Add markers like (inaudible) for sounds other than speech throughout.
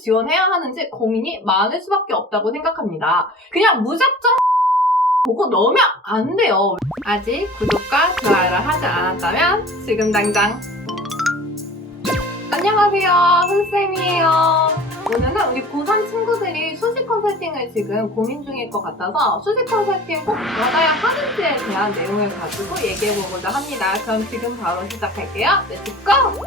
지원해야 하는지 고민이 많을 수밖에 없다고 생각합니다. 그냥 무작정 (laughs) 보고 넣으면 안 돼요. 아직 구독과 좋아요를 하지 않았다면 지금 당장 안녕하세요. 훈쌤이에요. 오늘은 우리 고3 친구들이 수직 컨설팅을 지금 고민 중일 것 같아서 수직 컨설팅 꼭 받아야 하는지에 대한 내용을 가지고 얘기해보고자 합니다. 그럼 지금 바로 시작할게요. Let's go!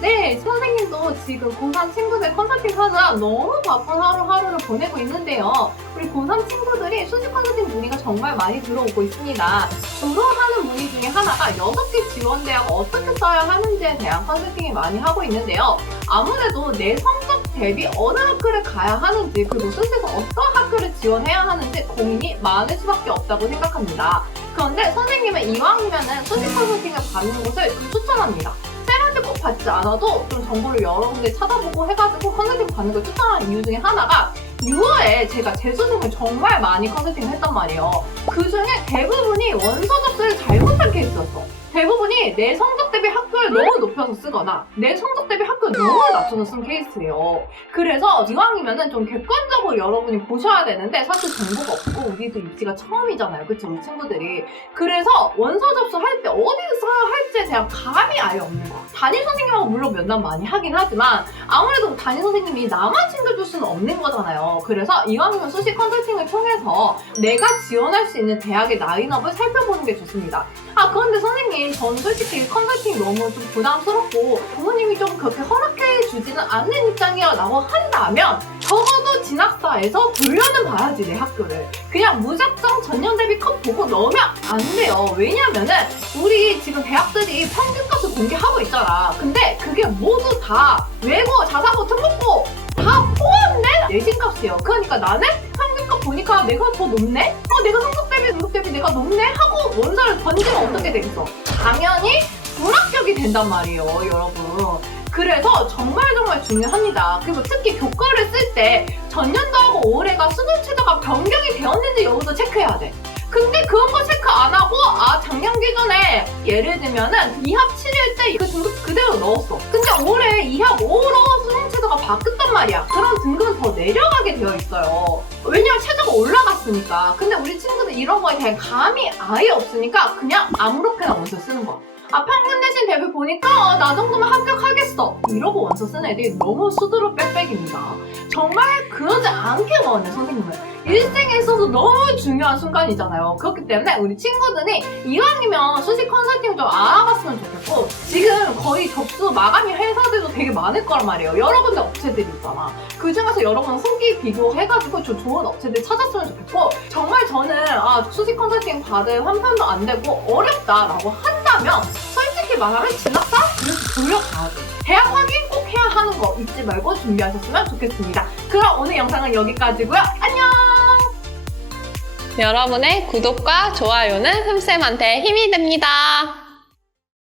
네, 선생님도 지금 고3 친구들 컨설팅 하느라 너무 바쁜 하루하루를 보내고 있는데요. 우리 고3 친구들이 수직 컨설팅 문의가 정말 많이 들어오고 있습니다. 주로 하는 문의 중에 하나가 6개 지원 대학 어떻게 써야 하는지에 대한 컨설팅을 많이 하고 있는데요. 아무래도 내 성적 대비 어느 학교를 가야 하는지 그리고 수시에서 어떤 학교를 지원해야 하는지 고민이 많을 수밖에 없다고 생각합니다. 그런데 선생님은 이왕이면은 수시 컨설팅을 받는 곳을 좀 추천합니다. 쌤한테 꼭 받지 않아도 좀 정보를 여러 군데 찾아보고 해가지고 컨설팅 받는 걸 추천하는 이유 중에 하나가 6월에 제가 재수생을 정말 많이 컨설팅을 했단 말이에요. 그 중에 대부분이 원서 접수를 잘못한 케이스였어. 대부분이 내 성적 대비 학교를 너무 높여서 쓰거나 내 성적 대비 학교를 너무 낮춰서 쓴 케이스예요. 그래서 이왕이면은 좀 객관적으로 여러분이 보셔야 되는데 사실 정보가 없고 우리도 입시가 처음이잖아요. 그치 우리 친구들이. 그래서 원서 접수할 때 어디서 할지에 대한 감이 아예 없는 거야. 담임 선생님하고 물론 면담 많이 하긴 하지만 아무래도 담임 선생님이 나만 챙겨줄 수는 없는 거잖아요. 그래서 이왕이면 수시 컨설팅을 통해서 내가 지원할 수 있는 대학의 라인업을 살펴보는 게 좋습니다. 아 그런데 선생님 저는 솔직히 컨설팅 너무 좀 부담스럽고 부모님이 좀 그렇게 허락해 주지는 않는 입장이야 라고 한다면 적어도 진학사에서 돌려는 봐야지 내 학교를 그냥 무작정 전년 대비 컷 보고 넣으면 안 돼요 왜냐면은 우리 지금 대학들이 평균값을 공개하고 있잖아 근데 그게 모두 다 외고 자사고 특목고 다 포함된 내신값이에요 그러니까 나는 평균값 보니까 내가 더 높네? 어 내가 성적 대비 능력 대비 내가 높네? 하고 원서를 던지면 어떻게 되겠어 당연히 불합격이 된단 말이에요 여러분 그래서 정말 정말 중요합니다. 그리고 특히 교과를 쓸때 전년도 하고 올해가 수능 최저가 변경이 되었는지 여기서 체크해야 돼. 근데 그런 거 체크 안 하고 아 작년 기준에 예를 들면은 2합 7일 때 그 등급 그대로 넣었어. 근데 올해 2합 5로 수능 최저가 바뀌었단 말이야. 그런 등급은 더 내려가게 되어 있어요. 왜냐면 최저가 올라갔으니까. 근데 우리 친구들 이런 거에 대한 감이 아예 없으니까 그냥 아무렇게나 원서 쓰는 거야. 아 평균 내신 대비 보니까 어, 나 정도면 합격하겠어. 이러고 원서 쓴 애들이 너무 수두룩 빽빽입니다. 정말 그러지 않게 원해 선생님은. 일생에 있어서 너무 중요한 순간이잖아요. 그렇기 때문에 우리 친구들이 이왕이면 수시 컨설팅 좀 알아봤으면 좋겠고 지금 거의 접수 마감이 회사들도 되게 많을 거란 말이에요. 여러 군데 업체들이 있잖아. 그 중에서 여러분 후기 비교해가지고 좀 좋은 업체들 찾았으면 좋겠고 정말 저는 아 수시 컨설팅 받을 한편도 안 되고 어렵다라고 한다면 솔직히 말하면 진학사 그래서 돌려가야 돼. 대학 확인 꼭 해야 하는 거 잊지 말고 준비하셨으면 좋겠습니다. 그럼 오늘 영상은 여기까지고요. 안녕! 여러분의 구독과 좋아요는 흠쌤한테 힘이 됩니다.